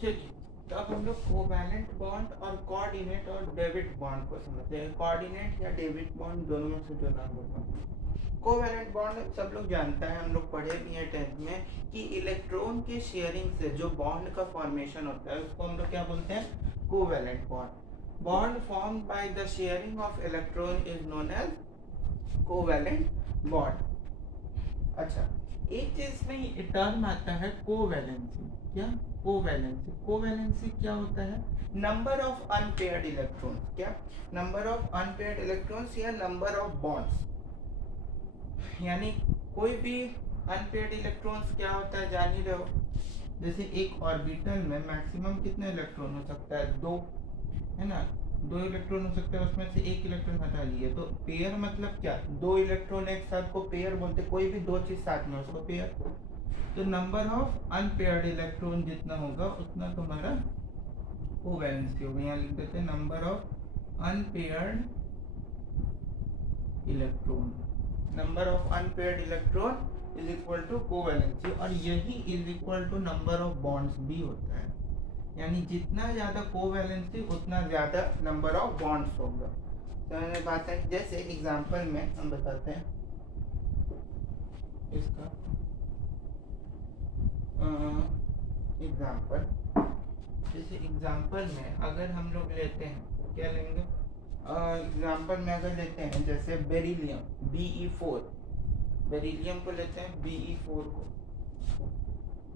चलिए, तो अब हम लोग कोवैलेंट बॉन्ड और कोऑर्डिनेट और डेविड बॉन्ड को समझते हैं। कोऑर्डिनेट या डेविड बॉन्ड दोनों में से जो नाम होगा। कोवैलेंट बॉन्ड सब लोग जानता है, हम लोग पढ़े भी हैं 10th में कि इलेक्ट्रॉन के शेयरिंग से जो बॉन्ड का फॉर्मेशन होता है उसको हम लोग क्या बोलते हैं, covalent bond. Bond form by the sharing of electron is known as covalent bond. अच्छा, एक चीज में टर्म आता है कोवैलेंसी। क्या? कोवैलेंसी। कोवैलेंसी क्या होता है? Number of unpaired electrons. क्या? नंबर ऑफ अनपेयर्ड इलेक्ट्रॉन्स या नंबर ऑफ बॉन्ड्स। यानी कोई भी अनपेयर्ड इलेक्ट्रॉन्स क्या होता है जान ही रहे हो। जैसे एक ऑर्बिटल में मैक्सिमम कितने इलेक्ट्रॉन हो सकता है? दो, है ना। दो इलेक्ट्रॉन हो सकता है, उसमें से एक इलेक्ट्रॉन हटा लिए तो पेयर मतलब क्या? दो इलेक्ट्रॉन एक साथ को पेयर बोलते। कोई भी दो चीज साथ में उसको पेयर। तो नंबर ऑफ अनपेयर्ड इलेक्ट्रॉन जितना होगा उतना तुम्हारा कोवैलेंसी होगा। यहाँ लिख देते हैं number of unpaired electron. Number of unpaired electron is equal to covalency, और यही is equal to number of bonds भी होता है। यानी जितना ज्यादा कोवैलेंसी उतना ज्यादा नंबर ऑफ बॉन्ड्स होगा। तो मैंने बात है, जैसे एग्जांपल में हम बताते हैं इसका एग्जांपल। जैसे एग्जांपल में अगर हम लोग लेते हैं, क्या लेंगे? एग्जांपल में अगर लेते हैं जैसे बेरिलियम Be4, बेरिलियम को लेते हैं Be4 को।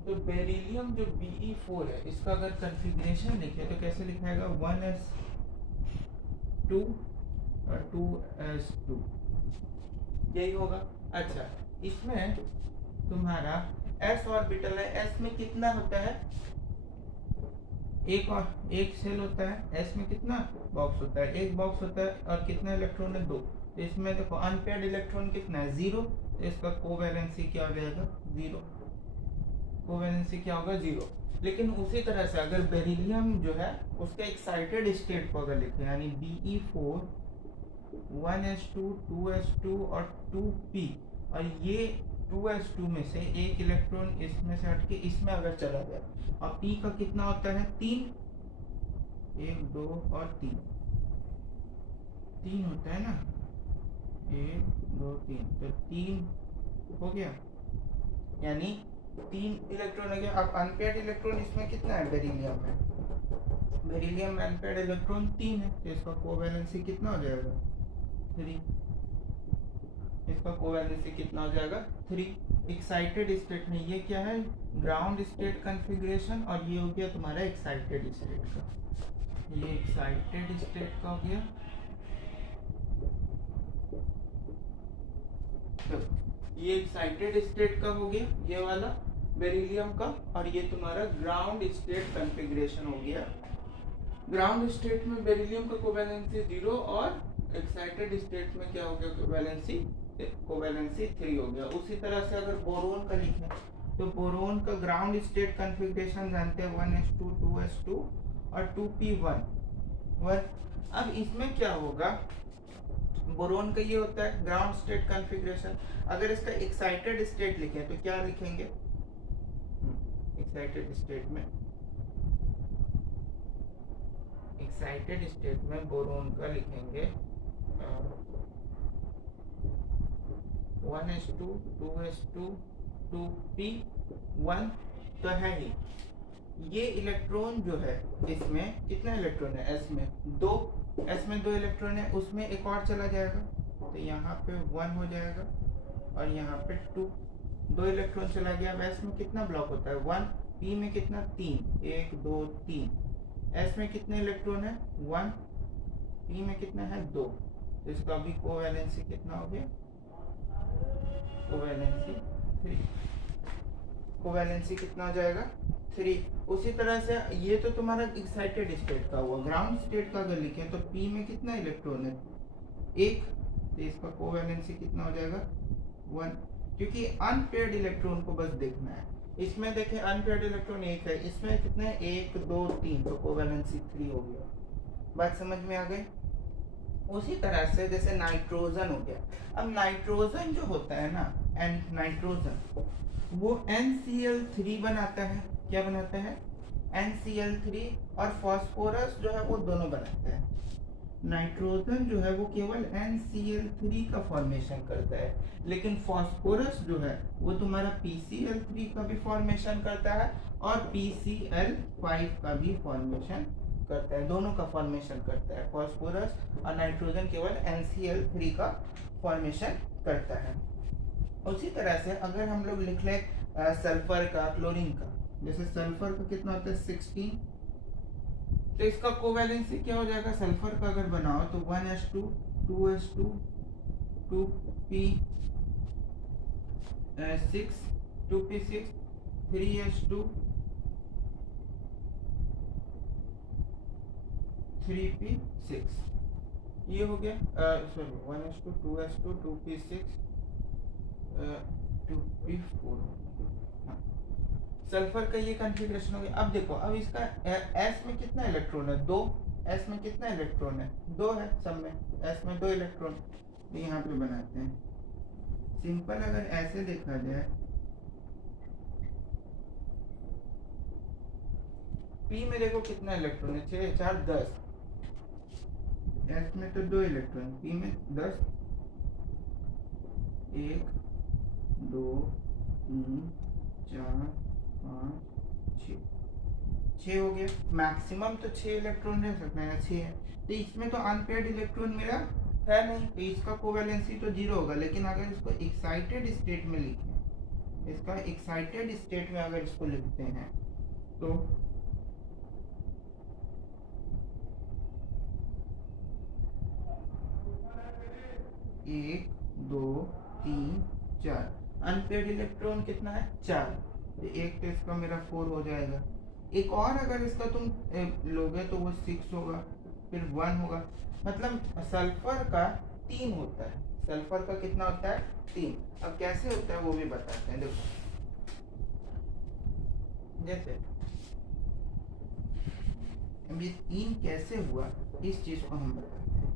तो बेरिलियम जो Be4 है इसका अगर कॉन्फ़िगरेशन लिखे तो कैसे लिखाएगा? 1s2 और 2s2, यही होगा। अच्छा, इसमें तुम्हारा s ऑर्बिटल है, s में कितना होता है? एक और एक सेल होता है, s में कितना बॉक्स होता है? एक बॉक्स होता है, और कितना इलेक्ट्रॉन है? दो। तो इसमें देखो अनपेयर्ड इलेक्ट्रॉन कितना है? जीरो। तो इसका कोवैलेंसी क्या हो जाएगा? जीरो। कोवैलेंसी क्या होगा? जीरो। लेकिन उसी तरह से अगर बेरिलियम जो है उसके एक्साइटेड स्टेट को अगर लिखें, यानी Be4 1s2 2s2 और 2p, और ये 2s2 में से एक इलेक्ट्रॉन इसमें से हटके इसमें अगर चला गया, और p का कितना होता है? 3। 1 2 और 3, 3 होता है ना। 1 2 3, तो 3 हो गया, यानी 3 इलेक्ट्रॉन हो गया। अब अनपेयर्ड इलेक्ट्रॉन इसमें कितना है? बेरिलियम में, बेरिलियम में अनपेयर्ड इलेक्ट्रॉन 3 है, तो इसका कोवैलेंसी कितना हो जाएगा? 3। इसका कोवैलेंसी कितना हो जाएगा? 3। एक्साइटेड स्टेट में ये क्या है? ग्राउंड स्टेट कॉन्फ़िगरेशन, और ये हो गया तुम्हारा एक्साइटेड स्टेट का। ये एक्साइटेड स्टेट का हो गया। तो ये एक्साइटेड स्टेट का हो गया, ये वाला बेरिलियम का, और ये तुम्हारा ग्राउंड स्टेट कॉन्फ़िगरेशन हो गया। ग्राउंड स्टेट में बेरिलियम का कोवैलेंसी 0, और एक्साइटेड स्टेट में क्या हो गया? कोवैलेंसी 3 हो गया। उसी तरह से अगर बोरोन का लिखें तो बोरोन का ग्राउंड स्टेट कॉन्फ़िगरेशन जानते हैं, 1s2 2s2 और 2p1। अब इसमें क्या होगा? बोरोन का ये होता है ग्राउंड स्टेट कॉन्फ़िगरेशन। अगर इसका एक्साइटेड स्टेट लिखें तो क्या लिखेंगे? एक्साइटेड स्टेट में बोरोन का लिखेंगे 1s2 2s2 2p1, तो है ही। ये इलेक्ट्रॉन जो है इसमें कितना इलेक्ट्रॉन है? s में दो, s में दो इलेक्ट्रॉन है, उसमें एक और चला जाएगा तो यहाँ पे 1 हो जाएगा, और यहाँ पे 2, दो इलेक्ट्रॉन चला गया। अब s में कितना ब्लॉक होता है? 1। p में कितना? 3, 1 2 3। s में कितने इलेक्ट्रॉन है? 1। p में कितना है? 2। तो इसका भी कोवैलेंसी कितना हो गया? कोवैलेंसी 3। कोवैलेंसी कितना हो जाएगा? 3। उसी तरह से ये तो तुम्हारा एक्साइटेड स्टेट का हुआ। ग्राउंड स्टेट का अगर लिखें तो p में कितना इलेक्ट्रॉन है? 1। तो इसका कोवैलेंसी कितना हो जाएगा? 1, क्योंकि अनपेयर्ड इलेक्ट्रॉन को बस देखना है। इसमें देखें अनपेयर्ड इलेक्ट्रॉन 1 है, इसमें कितने? 1 2 3, तो कोवैलेंसी 3 हो गया। बात समझ में आ गई? उसी तरह से जैसे नाइट्रोजन हो गया। अब नाइट्रोजन जो होता है ना, नाइट्रोजन वो NCl3 बनाता है। क्या बनाता है? NCl3 और फास्फोरस जो है वो दोनों बनाते हैं। नाइट्रोजन जो है वो केवल NCl3 का फॉर्मेशन करता है, लेकिन फास्फोरस जो है वो तुम्हारा PCl3 का भी फॉर्मेशन करता है और PCl5 का भी फॉर्मेशन करता है, दोनों का फॉर्मेशन करता है। फास्फोरस और नाइट्रोजन केवल NCl3 का फॉर्मेशन करता है। उसी तरह से अगर हम लोग लिख ले सल्फर का, क्लोरीन का, जैसे सल्फर का कितना होता है 16, तो इसका कोवैलेंसी क्या हो जाएगा? सल्फर का अगर बनाओ तो 1s2 2s2 2p6 2p6 3s2 3p6, ये हो गया। Sorry 1s2 2s2 2p6 2p4। Sulphur का ये कॉन्फ़िगरेशन हो गया। अब देखो, अब इसका S में कितना इलेक्ट्रॉन है? 2। S में कितना इलेक्ट्रॉन है? 2 है सब में। S में 2 इलेक्ट्रॉन, तो यहाँ पे बनाते हैं। सिंपल अगर ऐसे देखा जाए, P में देखो कितना इलेक्ट्रॉन है? 6 4 10। S में तो 2 इलेक्ट्रॉन, P में 10। 1 2 3 4 5 6 हो गया। मैक्सिमम तो 6 इलेक्ट्रॉन रह सकते हैं, 6 है। तो इसमें तो अनपेयर्ड इलेक्ट्रॉन मेरा है नहीं, तो इसका कोवैलेंसी तो 0 होगा। लेकिन अगर इसको एक्साइटेड स्टेट में लिखें, इसका एक्साइटेड स्टेट में अगर इसको लिखते हैं तो 1 2 3 4, अनपेयर्ड इलेक्ट्रॉन कितना है? 4। तो एक तो इसका मेरा 4 हो जाएगा। एक और अगर इसका तुम लोगे तो वो 6 होगा, फिर 1 होगा। मतलब सल्फर का 3 होता है। सल्फर का कितना होता है? 3। अब कैसे होता है वो भी बताते हैं। देखो, जैसे अब ये 3 कैसे हुआ, इस चीज को हम बताते हैं।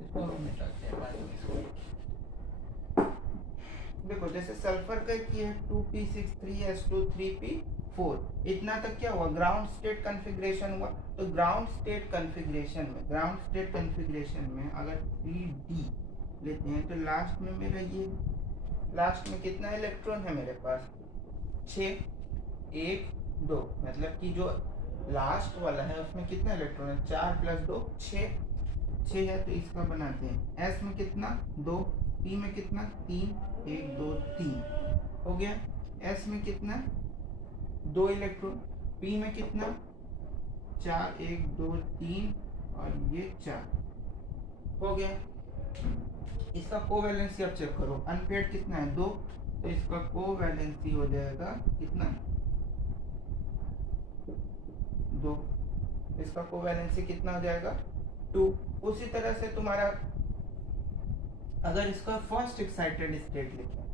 इसको हम मिटाते हैं बाद में इसको। देखो, जैसे सल्फर का की है 2p6 3s2 3p4, इतना तक क्या हुआ? ग्राउंड स्टेट कॉन्फ़िगरेशन हुआ। तो ग्राउंड स्टेट कॉन्फ़िगरेशन में अगर 3d लेते हैं तो लास्ट में मेरा ये, लास्ट में कितना इलेक्ट्रॉन है मेरे पास? 6 1 2, मतलब कि जो लास्ट वाला है उसमें कितना इलेक्ट्रॉन है? 4 + 2 6 है। तो इसका बनाते हैं। S में कितना? 2। P में कितना? 3 1 2 3 हो गया। S में कितना? 2 इलेक्ट्रॉन। P में कितना? 4 1 2 3 और ये 4 हो गया। इसका कोवैलेंसी अब चेक करो। अनपेयर्ड कितना है? 2। तो इसका कोवैलेंसी हो जाएगा कितना? 2। इसका कोवैलेंसी कितना हो जाएगा? 2। उसी तरह से तुम्हारा अगर इसका फर्स्ट एक्साइटेड स्टेट लिखें,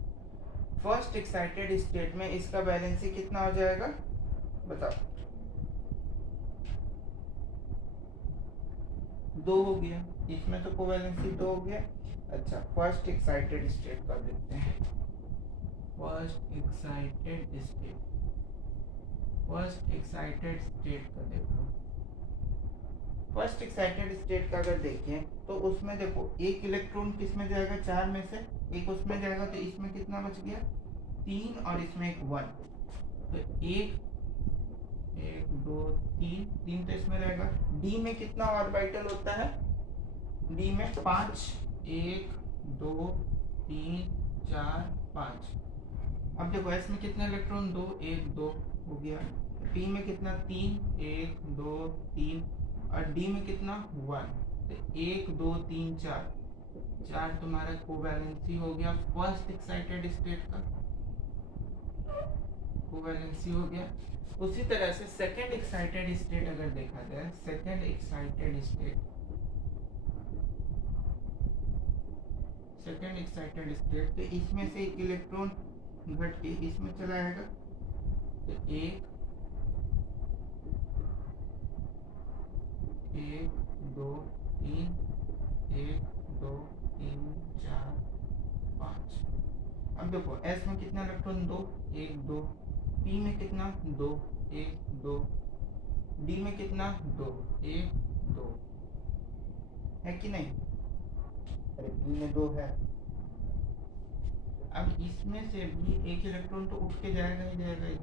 फर्स्ट एक्साइटेड स्टेट में इसका वैलेंसी कितना हो जाएगा? बताओ। 2 हो गया। इसमें तो कोवैलेंसी 2 हो गया। अच्छा, फर्स्ट एक्साइटेड स्टेट का देखते हैं। फर्स्ट एक्साइटेड स्टेट का देखो। फर्स्ट एक्साइटेड स्टेट का अगर देखें तो उसमें देखो, एक इलेक्ट्रॉन किस में जाएगा? 4 में से एक उसमें जाएगा, तो इसमें कितना बच गया? 3 और इसमें एक 1। तो 1 2 3 तो इसमें रहेगा। डी में कितना ऑर्बिटल होता है? डी में 5 1 2 3 4 5। अब देखो, एस में कितना इलेक्ट्रॉन? 2 1 2 हो गया। पी में कितना? 3 1 2 3 और डी में कितना? 1। तो 1 2 3 4 तुम्हारा कोवैलेंसी हो गया फर्स्ट एक्साइटेड स्टेट का, कोवैलेंसी हो गया। उसी तरह से सेकंड एक्साइटेड स्टेट अगर देखा जाए, सेकंड एक्साइटेड स्टेट तो इसमें से एक इलेक्ट्रॉन घट के इसमें चला जाएगा। तो 1 2 3 1 2 3 4 5। अब देखो, एस में कितना इलेक्ट्रॉन? 2 1 2। पी में कितना? 2 1 2, डी में कितना 2, 1 2 है कि नहीं? अरे बी में 2 है। अब इसमें से भी एक इलेक्ट्रॉन तो उठ के जाएगा ही जाएगा ही।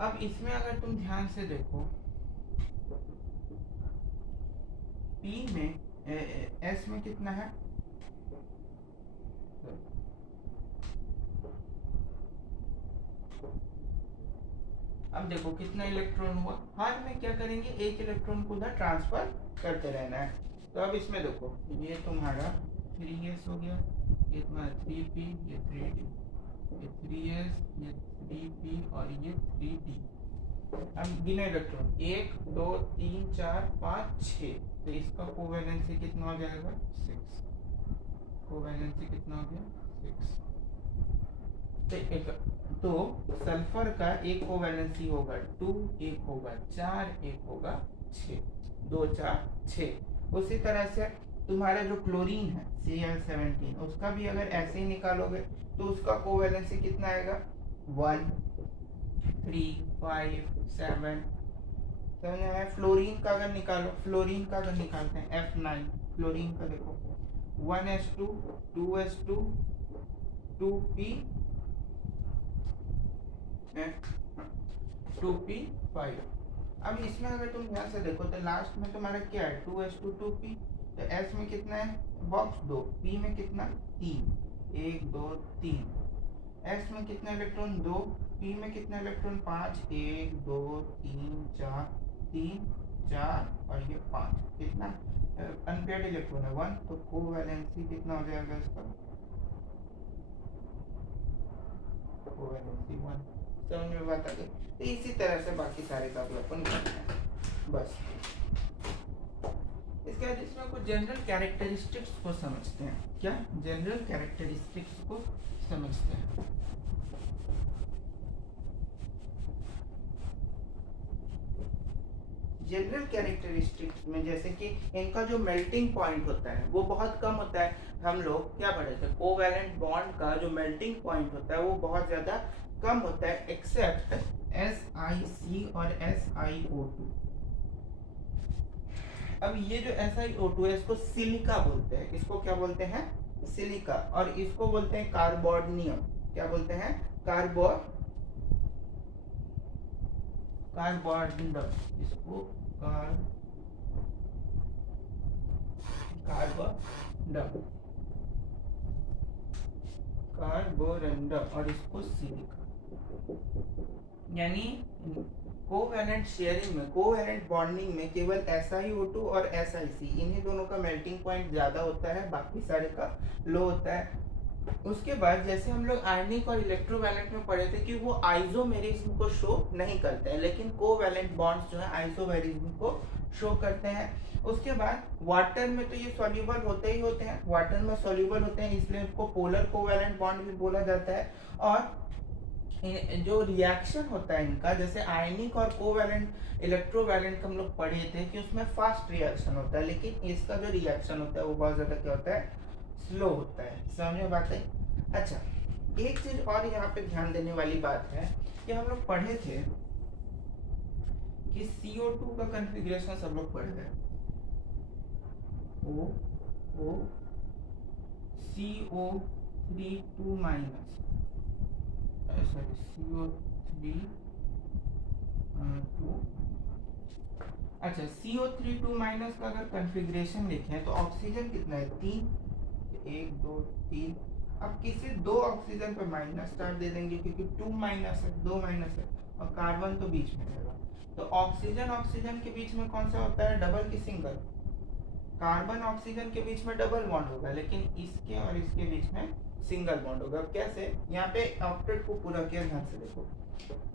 अब इसमें अगर तुम ध्यान से देखो, पी में एस में कितना है? अब देखो कितना इलेक्ट्रॉन हुआ। हाथ में क्या करेंगे, एक इलेक्ट्रॉन को उधर ट्रांसफर करते रहना है। तो अब इसमें देखो, ये तुम्हारा 3s हो गया, ये तुम्हारा 3p, ये 3d, ये 3s, ये 3p और ये 3d। अब गिने इलेक्ट्रॉन 1 2 3 4 5 6, तो इसका कोवैलेंसी कितना हो जाएगा 6। कोवैलेंसी कितना हो गया 6। तो सल्फर का एक कोवैलेंसी होगा 2, एक होगा 4, एक होगा 6, 2 4 6। उसी तरह से तुम्हारा जो क्लोरीन है Cl17, उसका भी अगर ऐसे ही निकालोगे तो उसका कोवैलेंसी कितना आएगा 1 3 5 7। समझ आया? फ्लोरीन का अगर निकालो, फ्लोरीन का अगर निकालते हैं F9, फ्लोरीन का देखो 1s2 2s2 2p 2p5। अब इसमें अगर तुम ध्यान से देखो तो लास्ट में तुम्हारा क्या है 2s2 2p, तो s में कितना है बॉक्स 2, p में कितना 3, 1 2 3, s में कितना इलेक्ट्रॉन 2, p में कितना इलेक्ट्रॉन 5, 1 2 3 4 3 4 और ये 5, कितना अनपेयर्ड इलेक्ट्रॉन है 1। तो कोवैलेंसी कितना हो जाएगा इसका, कोवैलेंसी 1। समझ में बात आ गई? तो इसी तरह से बाकी सारे का भी अपन करते हैं बस। इसके बाद इसमें कुछ जनरल कैरेक्टरिस्टिक्स को समझते हैं। क्या जनरल कैरेक्टरिस्टिक्स को समझते हैं? जनरल कैरेक्टरिस्टिक्स में जैसे कि इनका जो मेल्टिंग पॉइंट होता है वो बहुत कम होता है। हम लोग क्या पढ़े थे, कोवैलेंट बॉन्ड का जो मेल्टिंग पॉइंट होता है वो बहुत ज्यादा कम होता है, एक्सेप्ट SiC और SiO2। अब ये जो SiO2 है इसको सिलिका बोलते हैं। इसको क्या बोलते हैं? सिलिका। और इसको बोलते हैं कार्बोनियम। क्या बोलते हैं? कार्बोनियम। इसको कार्बोरंडम और इसको सिलिका। यानी कोवैलेंट शेयरिंग में, कोवैलेंट बॉन्डिंग में केवल SiO2 और SiC इन्हीं दोनों का मेल्टिंग पॉइंट ज्यादा होता है, बाकी सारे का लो होता है। उसके बाद जैसे हम लोग आयनिक और इलेक्ट्रोवैलेंट में पढ़े थे कि वो आइसोमेरिज्म को शो नहीं करते हैं, लेकिन कोवैलेंट बॉन्ड्स जो है आइसोमेरिज्म को शो करते हैं। उसके बाद वाटर में तो ये सॉल्युबल होते ही होते हैं, वाटर में सॉल्युबल होते हैं, इसलिए इसको पोलर कोवैलेंट बॉन्ड भी बोला जाता है। और जो रिएक्शन होता है इनका, जैसे आयनिक और कोवैलेंट इलेक्ट्रोवैलेंट हम लोग पढ़े थे कि उसमें फास्ट रिएक्शन होता है, लेकिन इसका जो रिएक्शन होता है वो बहुत ज्यादा क्या होता है, स्लो होता है। समझ में बात है? अच्छा, एक चीज और यहाँ पे ध्यान देने वाली बात है कि हम लोग पढ़े थे कि CO2 का कॉन्फ़िगरेशन सब लोग पढ़ गए, O CO3 2 minus, sorry CO3 2। अच्छा, CO3 2 माइनस का अगर कॉन्फ़िगरेशन लिखें तो ऑक्सीजन कितना है 3, 1 2 3। अब किसी दो ऑक्सीजन पे माइनस चार्ज दे देंगे क्योंकि 2 माइनस है, 2 माइनस है, और कार्बन तो बीच में रहेगा। तो ऑक्सीजन ऑक्सीजन के बीच में कौन सा होता है, डबल की सिंगल? कार्बन ऑक्सीजन के बीच में डबल बॉन्ड होगा, लेकिन इसके और इसके बीच में सिंगल बॉन्ड होगा। कैसे? यहाँ पे ऑक्टेट को पूरा किया, ध्यान से देखो।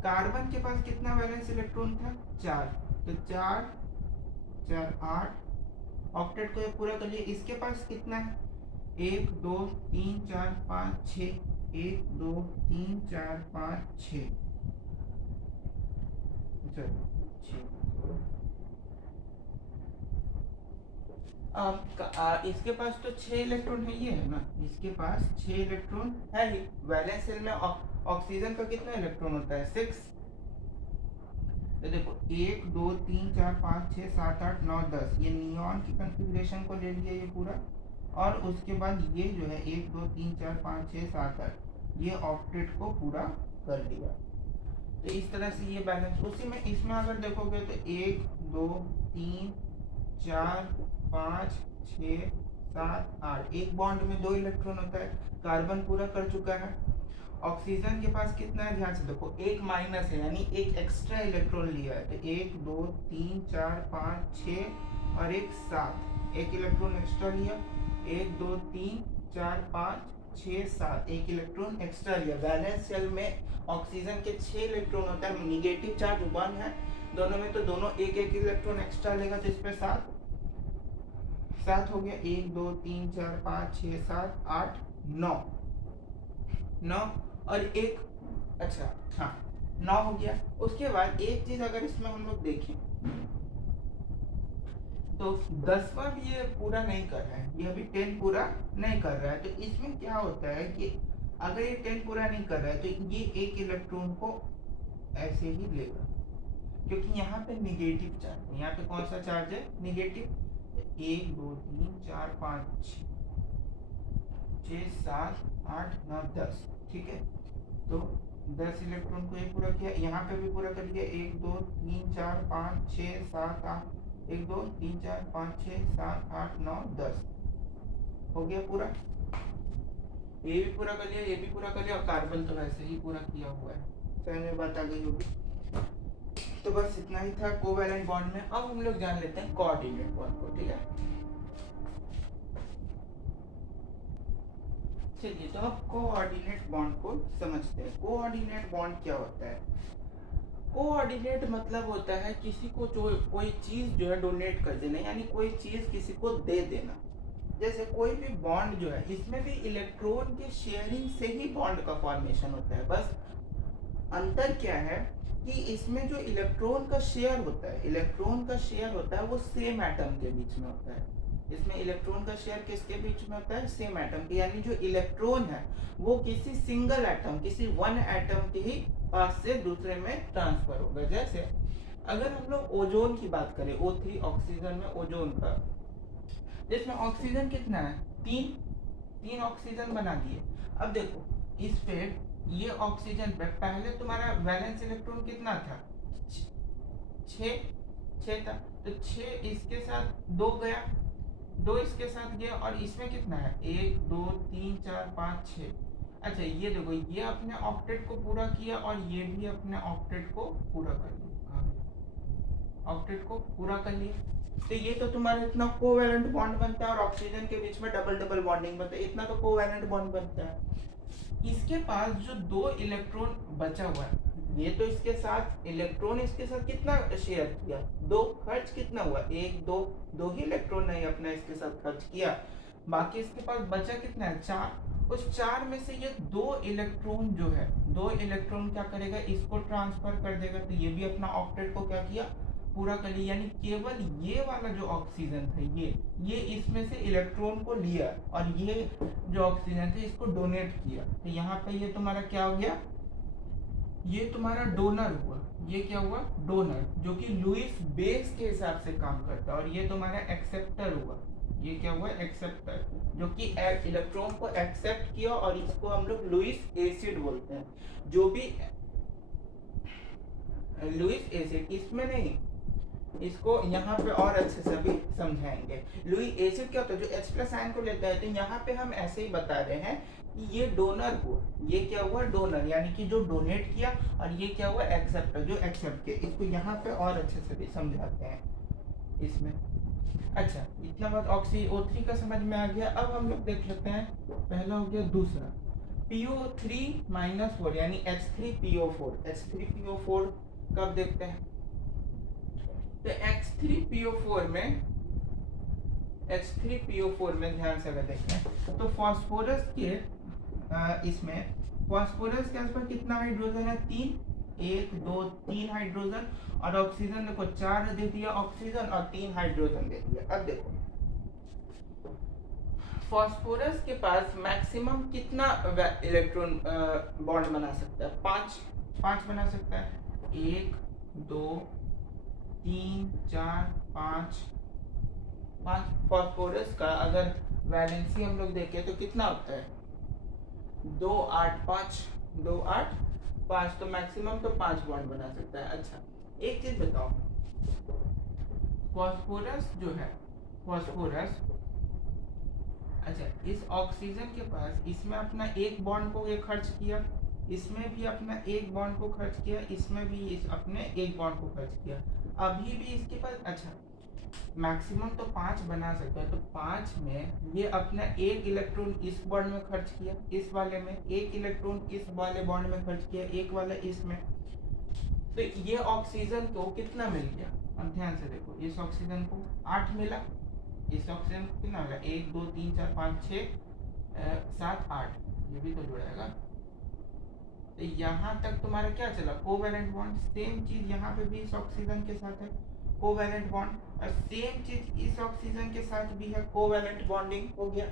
कार्बन के पास कितना वैलेंस इलेक्ट्रॉन था 4, तो 4 4 8। ऑक्टेट को ये पूरा कर लिया। इसके पास कितना है 1 2 3 4 5 6, 1 2 3 4 5 6, इसके पास तो 6 इलेक्ट्रॉन है, ये है ना, इसके पास 6 इलेक्ट्रॉन है ही। वैलेंस शेल में ऑक्सीजन का कितना इलेक्ट्रॉन होता है 6, तो देखो 1 2 3 4 5 6 7 8 9 10 ये नियॉन की कॉन्फ़िगरेशन को ले लिया ये पूरा, और उसके बाद ये जो है 1 2 3 4 5 6 7 8 ये ऑक्टेट को पूरा कर लिया। तो इस तरह से ये बैलेंस उसी में इसमें अगर देखोगे तो 1 2 3 4 5 6 7 8 एक बॉन्ड में 2 इलेक्ट्रॉन होता है, कार्बन पूरा कर चुका है। ऑक्सीजन के पास कितना है ध्यान से देखो, एक माइनस है यानी एक एक्स्ट्रा इलेक्ट्रॉन लिया है, तो 1 2 3 4 5 6 और एक 7 एक इलेक्ट्रॉन एक्स्ट्रा लिया, 1 2 3 4 5 6 7 एक इलेक्ट्रॉन एक्स्ट्रा लिया। वैलेंस शेल में ऑक्सीजन के 6 इलेक्ट्रॉन होता है, निगेटिव चार्ज 1 है दोनों में, तो दोनों एक एक इलेक्ट्रॉन एक्स्ट्रा लेगा, तो इस पे 7 हो गया। 1 2 3 4 5 6 7 8 9 और एक, अच्छा हाँ 9 हो गया। उसके बाद एक चीज अगर इसमें हम लोग देखें तो 10वां भी ये पूरा नहीं कर रहा है, ये अभी 10 पूरा नहीं कर रहा है। तो इसमें क्या होता है कि अगर ये 10 पूरा नहीं कर रहा है तो ये एक इलेक्ट्रॉन को ऐसे ही लेगा, क्योंकि यहाँ पे निगेटिव चार्ज है। यहाँ पे कौन सा चार्ज है? निगेटिव। 1 2 3 4 5 6 7 8 9 10, ठीक है। तो 10 इलेक्ट्रॉन को ये पूरा किया, यहाँ पे भी पूरा कर लिया। 1 2 3 4 5 6 7 8 1 2 3 4 5 6 7 8 9 10 हो गया पूरा। ये भी पूरा कर लिया, ये भी पूरा कर लिया, और कार्बन तो वैसे ही पूरा किया हुआ है। समझ में बात आ गई होगी। तो बस इतना ही था कोवैलेंट बॉन्ड में। अब हम लोग जान लेते हैं कोऑर्डिनेट बॉन्ड को, ठीक है। चलिए तो अब कोऑर्डिनेट बॉन्ड को समझते हैं। कोऑर्डिनेट बॉन्ड क्या होता है? कोऑर्डिनेट मतलब होता है किसी को जो कोई चीज जो है डोनेट कर देना, यानी कोई चीज किसी को दे देना। जैसे कोई भी बॉन्ड जो है इसमें भी इलेक्ट्रॉन के शेयरिंग से ही बॉन्ड का फॉर्मेशन होता है। बस अंतर क्या है कि इसमें जो इलेक्ट्रॉन का शेयर होता है वो सेम एटम के बीच में होता है। इसमें इलेक्ट्रॉन का शेयर किसके बीच में होता है? सेम एटम के, यानी जो इलेक्ट्रॉन है वो किसी सिंगल एटम, किसी वन एटम के ही पास से दूसरे में ट्रांसफर होगा। जैसे अगर हम लोग ओजोन की बात करें, O3 ऑक्सीजन में ओजोन का, जिसमें ऑक्सीजन कितना है? 3 ऑक्सीजन बना दिए। अब देखो इस पे ये ऑक्सीजन पे पहले तुम्हारा वैलेंस इलेक्ट्रॉन कितना था? 6 था, तो 6 इसके साथ 2 गया, 2 इसके साथ गया, और इसमें कितना है? 1 2 3 4 5 6। अच्छा ये देखो, ये अपने ऑक्टेट को पूरा किया और ये भी अपने ऑक्टेट को पूरा कर लिया, ऑक्टेट को पूरा कर लिया। तो ये तो तुम्हारा इतना कोवैलेंट बॉन्ड बनता है, और ऑक्सीजन के बीच में डबल डबल बॉन्डिंग बनता है, इतना तो कोवैलेंट बॉन्ड बनता है। इसके पास जो 2 इलेक्ट्रॉन बचा हुआ है, ये तो इसके साथ इलेक्ट्रॉन इसके साथ कितना शेयर किया? 2। खर्च कितना हुआ? 1 2 ही इलेक्ट्रॉन नहीं अपना इसके साथ खर्च किया, बाकी इसके पास बचा कितना है? 4। उस 4 में से ये 2 इलेक्ट्रॉन जो है, 2 इलेक्ट्रॉन क्या करेगा? इसको ट्रांसफर कर देगा, तो ये भी अपना ऑक्टेट को क्या किया? पूरा कर लिया। यानी केवल ये वाला जो ऑक्सीजन था ये इसमें से इलेक्ट्रॉन को लिया, और ये जो ऑक्सीजन था इसको डोनेट किया। तो यहाँ पे ये तुम्हारा क्या हो गया? ये तुम्हारा डोनर हुआ। ये क्या हुआ? डोनर, जो कि लुईस बेस के हिसाब से काम करता है। और ये तुम्हारा एक्सेप्टर हुआ। ये क्या हुआ? एक्सेप्टर, जो कि इलेक्ट्रॉन को एक्सेप्ट किया, और इसको हम लोग लुईस एसिड बोलते हैं। जो भी लुईस एसिड, इसमें नहीं, इसको यहाँ पे और अच्छे से भी समझाएंगे। लुईस एसिड क्या होता है? जो H+ आयन को लेता है। तो यहाँ पे हम ऐसे ही बता रहे हैं कि ये डोनर हुआ। ये क्या हुआ? डोनर, यानी कि जो डोनेट किया, और ये क्या हुआ? एक्सेप्टर, जो एक्सेप्ट किया। इसको यहाँ पे और अच्छे से भी समझाते हैं इसमें। अच्छा, इतना बात O3 का समझ में आ गया। अब हम लोग देख लेते हैं, पहला हो गया, दूसरा PO3-4 यानी H3PO4। H3PO4 कब देखते हैं? तो H3PO4 में ध्यान से अगर देखते हैं तो फास्फोरस के इसमें फास्फोरस के आसपास कितना हाइड्रोजन है? 3, 1 2 3 हाइड्रोजन, और ऑक्सीजन देखो 4 दे दिया ऑक्सीजन, और 3 हाइड्रोजन दे दिया। अब देखो फास्फोरस के पास मैक्सिमम कितना इलेक्ट्रॉन बॉन्ड बना सकता है? 5 बना सकता है। 1 2 3 4 5 5 फॉस्फोरस का अगर वैलेंसी हम लोग देखें तो कितना होता है 2 8 5 2 8 5 तो मैक्सिमम तो 5 बॉन्ड बना सकता है। अच्छा एक चीज बताओ फॉस्फोरस जो है फॉस्फोरस अच्छा इस ऑक्सीजन के पास इसमें अपना एक बॉन्ड को ये खर्च किया इसमें भी अपना एक बॉन्ड को खर्च किया इसमें भी इस अपने एक बॉन्ड को खर्च किया अभी भी इसके पास अच्छा मैक्सिमम तो 5 बना सकता है तो 5 में ये अपना एक इलेक्ट्रॉन इस बॉन्ड में खर्च किया इस वाले में एक इलेक्ट्रॉन इस वाले बॉन्ड में खर्च किया एक वाला इसमें तो ये ऑक्सीजन को कितना मिल गया अब ध्यान से देखो इस ऑक्सीजन को 8 मिला इस ऑक्सीजन को कितना मिला 1 2 3 4 5 6 7 8 ये भी तो जुड़ेगा तो यहाँ तक तुम्हारा क्या चला कोवैलेंट बॉन्ड सेम चीज यहाँ पे भी इस ऑक्सीजन के साथ है कोवैलेंट बॉन्ड और सेम चीज इस ऑक्सीजन के साथ भी है कोवैलेंट बॉन्डिंग हो गया।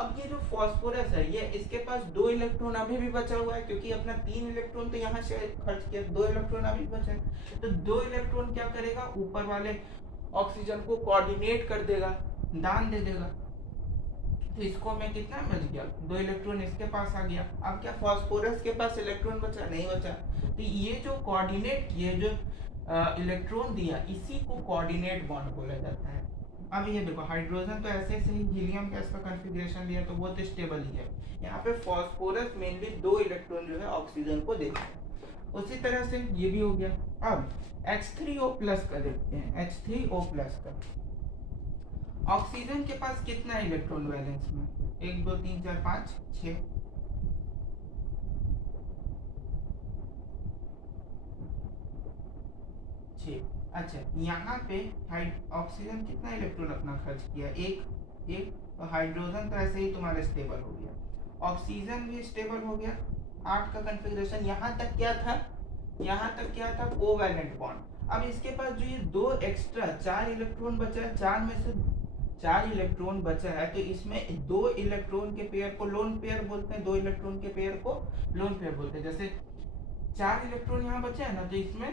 अब ये जो फॉस्फोरस है ये इसके पास 2 इलेक्ट्रॉन अभी भी बचा हुआ है क्योंकि अपना 3 इलेक्ट्रॉन तो यहाँ से खर्च किया 2 इलेक्ट्रॉन अभी बचा है तो 2 इलेक्ट्रॉन क्या करेगा ऊपर वाले ऑक्सीजन को कोऑर्डिनेट कर देगा दान दे देगा तो इसको में कितना बच गया 2 इलेक्ट्रॉन इसके पास आ गया। अब क्या फॉस्फोरस के पास इलेक्ट्रॉन बचा नहीं बचा तो ये जो कोऑर्डिनेट ये जो इलेक्ट्रॉन दिया इसी को कोऑर्डिनेट बॉन्ड बोला जाता है। अब ये देखो हाइड्रोजन तो ऐसे ही हीलियम गैस का कॉन्फ़िगरेशन लिया तो वो तो स्टेबल ही है यहाँ पे फॉस्फोरस मेनली 2 इलेक्ट्रॉन जो है ऑक्सीजन को देता है उसी तरह से ये भी हो गया। अब H3O+ का देखते हैं H3O+ का ऑक्सीजन के पास कितना इलेक्ट्रॉन वैलेंस में 1 2 3 4 5 6 अच्छा यहाँ पे ऑक्सीजन कितना इलेक्ट्रॉन अपना खर्च किया एक तो हाइड्रोजन तो ऐसे ही तुम्हारा स्टेबल हो गया ऑक्सीजन भी स्टेबल हो गया 8 का कॉन्फ़िगरेशन। यहाँ तक क्या था कोवैलेंट बॉन्ड। अब इसके पास जो ये 2 एक्स्ट्रा 4 इलेक्ट्रॉन बचा है 4 में से 4 इलेक्ट्रॉन बचा है तो इसमें 2 इलेक्ट्रॉन के पेयर को लोन पेयर बोलते हैं 2 इलेक्ट्रॉन के पेयर को लोन पेयर बोलते हैं। जैसे 4 इलेक्ट्रॉन यहाँ बचे हैं ना तो इसमें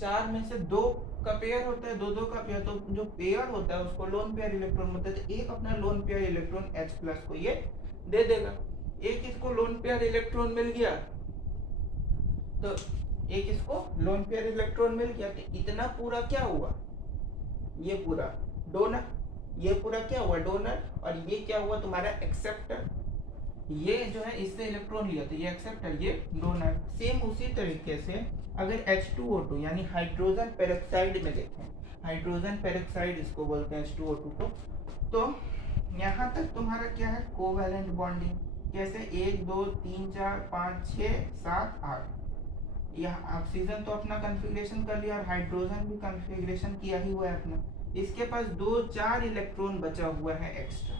4 में से 2 का पेयर होता है 2 का पेयर तो जो पेयर होता है उसको लोन पेयर इलेक्ट्रॉन बोलते हैं। तो एक अपना लोन पेयर इलेक्ट्रॉन H+ को ये दे देगा एक इसको लोन पेयर इलेक्ट्रॉन मिल गया तो एक इसको लोन पेयर इलेक्ट्रॉन मिल गया तो इतना पूरा क्या हुआ ये पूरा डोनर ये पूरा क्या हुआ डोनर और ये क्या हुआ तुम्हारा एक्सेप्टर ये जो है इससे इलेक्ट्रॉन लिया तो ये एक्सेप्टर ये डोनर। सेम उसी तरीके से अगर H2O2 यानी हाइड्रोजन पेरोक्साइड में देखें हाइड्रोजन पेरोक्साइड इसको बोलते हैं H2O2 को तो यहाँ तक तुम्हारा क्या है कोवैलेंट बॉन्डिंग कैसे 1 2 3 4 5 6 7 8 यह ऑक्सीजन तो अपना कॉन्फ़िगरेशन कर लिया और हाइड्रोजन भी कॉन्फ़िगरेशन किया ही हुआ है अपना इसके पास 4 इलेक्ट्रॉन बचा हुआ है एक्स्ट्रा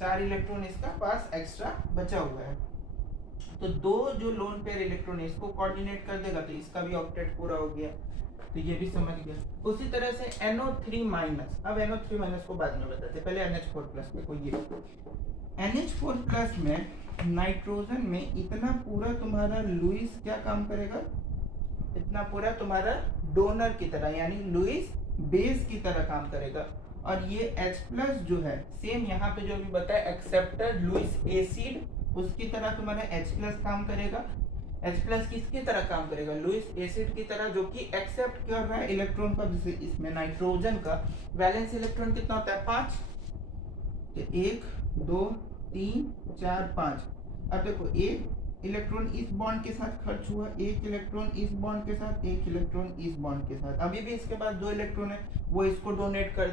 4 इलेक्ट्रॉन इसका पास एक्स्ट्रा बचा हुआ है तो 2 जो लोन पेयर इलेक्ट्रॉन है इसको कोऑर्डिनेट कर देगा तो इसका भी ऑक्टेट पूरा हो गया तो ये भी समझ गया। उसी तरह से NO3- अब NO3- को बाद में बताते पहले NH4+ पे कोई ये NH4+ में नाइट्रोजन में इतना पूरा तुम्हारा लुईस क्या काम करेगा इतना पूरा तुम्हारा डोनर की तरह यानी लुईस बेस की तरह काम करेगा और ये H+ जो है सेम यहाँ पे जो अभी बताया एक्सेप्टर लुईस एसिड उसकी तरह तुम्हारा H+ काम करेगा H+ किसकी तरह काम करेगा लुईस एसिड की तरह जो कि एक्सेप्ट कर रहा है इलेक्ट्रॉन का जैसे इसमें नाइट्रोजन का वैलेंस इलेक्ट्रॉन कितना होता है 5 तो 1 2 3 4 5 अब देखो एक इलेक्ट्रॉन इस बॉन्ड के साथ खर्च हुआ एक इलेक्ट्रॉन इस बॉन्ड के साथ एक इलेक्ट्रॉन इस बॉन्ड के साथ अभी भी इसके पास 2 इलेक्ट्रॉन है वो इसको डोनेट कर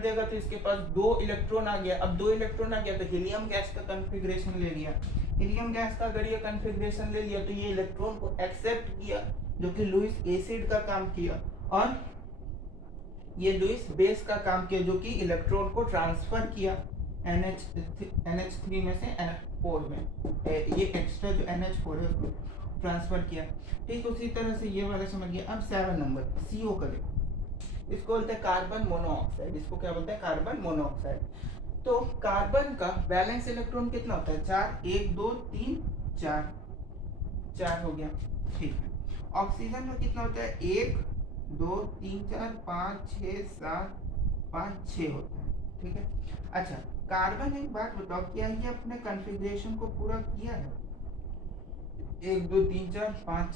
देगा तो इसके पास 2 इलेक्ट्रॉन आ गया। अब 2 इलेक्ट्रॉन आ गया तो हीलियम गैस का कॉन्फ़िगरेशन ले लिया हीलियम गैस का अगर ये कॉन्फ़िगरेशन ले लिया तो ये इलेक्ट्रॉन को एक्सेप्ट किया जो कि लुईस एसिड का काम किया और ये लुईस बेस का काम किया जो कि इलेक्ट्रॉन को ट्रांसफर किया NH3 में से NH4 में ये एक्स्ट्रा जो NH4 है उसको ट्रांसफर किया। ठीक उसी तरह से ये वाला समझ गया। अब 7 नंबर CO का देखो इसको बोलते हैं कार्बन मोनोऑक्साइड इसको क्या बोलते हैं कार्बन मोनोऑक्साइड। तो कार्बन का बैलेंस इलेक्ट्रॉन कितना होता है 4 1 2 3 4 हो गया ठीक है। ऑक्सीजन में कितना होता है, 1 2 3 4 5 6 7 5 6 होता है, ठीक है। अच्छा कार्बन, एक बात बताओ, क्या ये अपने कॉन्फ़िगरेशन को पूरा किया है? 1 2 3 4 5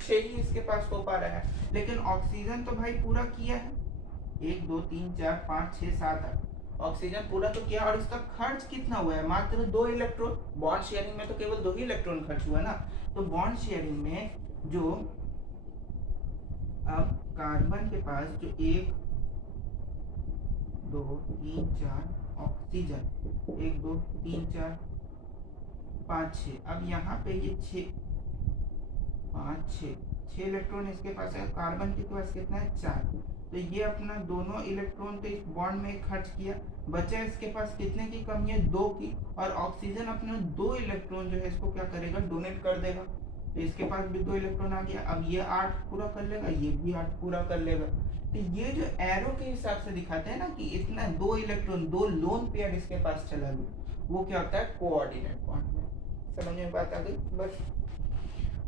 6 ही इसके पास हो पा रहा है, लेकिन ऑक्सीजन तो भाई पूरा किया है, 1 2 3 4 5 6 7 8 ऑक्सीजन पूरा तो किया। और इसका खर्च कितना हुआ है, मात्र 2 इलेक्ट्रॉन। बॉन्ड शेयरिंग में तो केवल 2 ही इलेक्ट्रॉन खर्च हुआ ना, तो बॉन्ड शेयरिंग में जो अब कार्बन के पास जो 1 2 3 4 ऑक्सीजन 1 2 3 4 5 6, अब यहाँ पे ये 6 5 6 इलेक्ट्रॉन इसके पास है, कार्बन के पास कितना है, 4। तो ये अपना दोनों इलेक्ट्रॉन तो इस बॉन्ड में खर्च किया, बचा इसके पास कितने की कमी है, 2 की। और ऑक्सीजन अपना 2 इलेक्ट्रॉन जो है इसको क्या करेगा, डोनेट कर देगा, तो इसके पास भी 2 इलेक्ट्रॉन आ गया। अब ये 8 पूरा कर लेगा, ये भी 8 पूरा कर लेगा। तो ये जो एरो के हिसाब से दिखाते हैं ना कि इतना 2 इलेक्ट्रॉन 2 लोन पेयर इसके पास चला गया, वो क्या होता है, कोऑर्डिनेट बॉन्ड में। समझ में बात आ गई? बस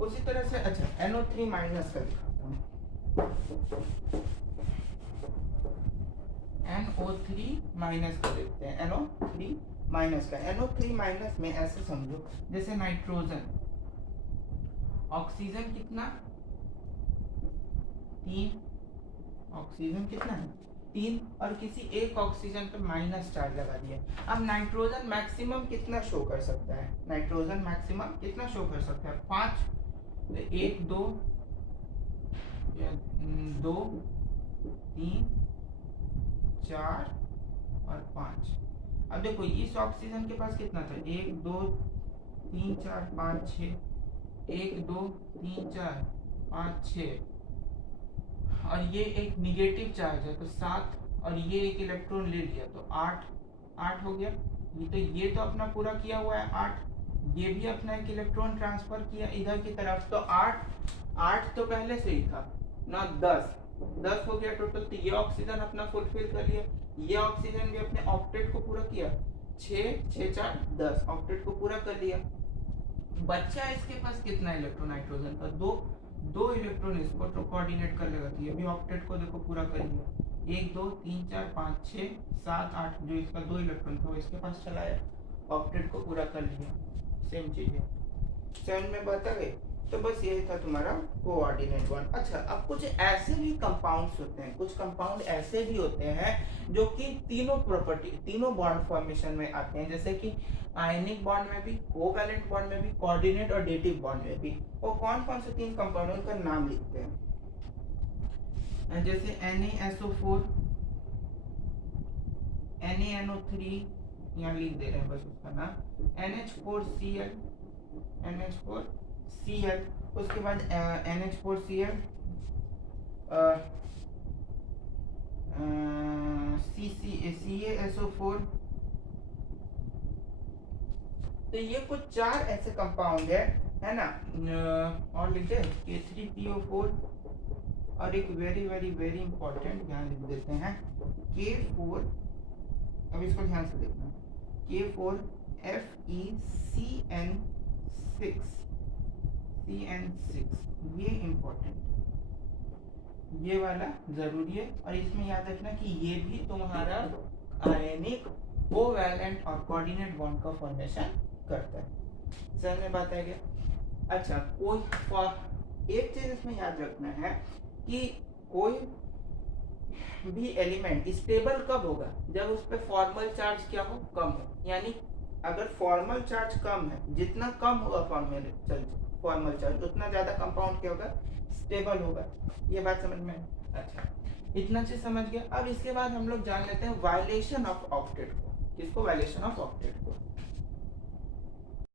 उसी तरह से अच्छा NO3 माइनस का दिखाता हूँ। NO3 माइनस का देखते हैं, NO3 माइनस का। NO3 माइनस में ऐसे समझो जैसे नाइट्रोजन, ऑक्सीजन कितना 3, ऑक्सीजन कितना है 3, और किसी एक ऑक्सीजन पे माइनस चार्ज लगा दिया। अब नाइट्रोजन मैक्सिमम कितना शो कर सकता है, नाइट्रोजन मैक्सिमम कितना शो कर सकता है, 5। तो 1 2 2 3 4 और 5। अब देखो इस ऑक्सीजन के पास कितना था, 1 2 3 4 5 6, 1 2 3 4 5 6, और ये एक निगेटिव चार्ज है तो 7, और ये एक इलेक्ट्रॉन ले लिया तो 8 हो गया। ये तो अपना पूरा किया हुआ है 8, ये भी अपना एक इलेक्ट्रॉन ट्रांसफर किया इधर की तरफ, तो 8 तो पहले से ही था ना, 10 हो गया टोटल। तो ये ऑक्सीजन अपना फुलफिल कर लिया, ये ऑक्सीजन भी अपने ऑक्टेट को पूरा किया, 6 6 4 10 ऑक्टेट को पूरा कर लिया। बच्चा इसके पास कितना इलेक्ट्रॉन नाइट्रोजन का, 2 इलेक्ट्रॉन इसको तो कोऑर्डिनेट कर लेगा, तो ये भी ऑक्टेट को देखो पूरा कर लिया, 1 2 3 4 5 6 7 8, जो इसका 2 इलेक्ट्रॉन था वो इसके पास चला आया, ऑक्टेट को पूरा कर लिया। सेम चीज है, 7 में बात आ गई। तो बस यही था तुम्हारा कोऑर्डिनेट बॉन्ड। अच्छा अब कुछ ऐसे भी कंपाउंड्स होते हैं, कुछ कंपाउंड ऐसे भी होते हैं जो कि तीनों प्रॉपर्टी, तीनों बॉन्ड फॉर्मेशन में आते हैं, जैसे कि आयनिक बॉन्ड में भी, कोवैलेंट बॉन्ड में भी, कोऑर्डिनेट और डेटिव बॉन्ड में भी। वो कौन कौन से 3 कंपाउंड, उनका नाम लिखते हैं, जैसे NaSO4, NaNO3, यहाँ लिख दे रहे हैं बस उसका नाम, NH4Cl, NH4Cl, उसके बाद NH4Cl, CaSO4। तो ये कुछ 4 ऐसे कंपाउंड है ना, और लिख दे K3PO4, और एक वेरी वेरी वेरी इंपॉर्टेंट यहाँ लिख देते हैं K4, अब इसको ध्यान से देखना, K4FeCN6, ये इंपॉर्टेंट, ये वाला जरूरी है। और इसमें याद रखना कि ये भी तुम्हारा आयनिक, कोवैलेंट और कोऑर्डिनेट बॉन्ड का फॉर्मेशन करता है। समझ में बात आ गया? अच्छा कोई एक चीज इसमें याद रखना है कि कोई भी एलिमेंट स्टेबल कब होगा, जब उस पर फॉर्मल चार्ज क्या हो, कम हो। यानी अगर फॉर्मल चार्ज कम है, जितना कम होगा फॉर्मल चार्ज उतना ज्यादा कंपाउंड क्या होगा, स्टेबल होगा। ये बात समझ में? अच्छा इतना चीज समझ गया। अब इसके बाद हम लोग जान लेते हैं वायलेशन ऑफ ऑक्टेट को। किसको? वायलेशन ऑफ ऑक्टेट को।